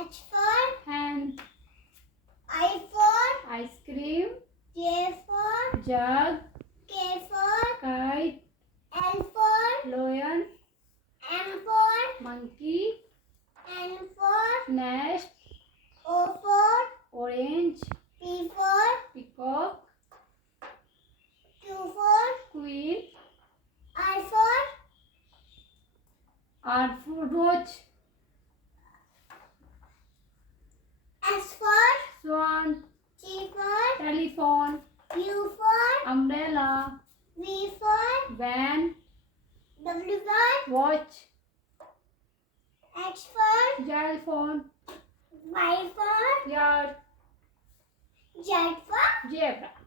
H for hen, I for ice cream, J for jug, K for kite, L for lion, M for monkey, N for nest, O for orange, P for peacock, Q for queen, R for R for roach, S for swan, T for telephone, U for umbrella, V for van, W for watch, X for xylophone, Y for yard, Z for zebra.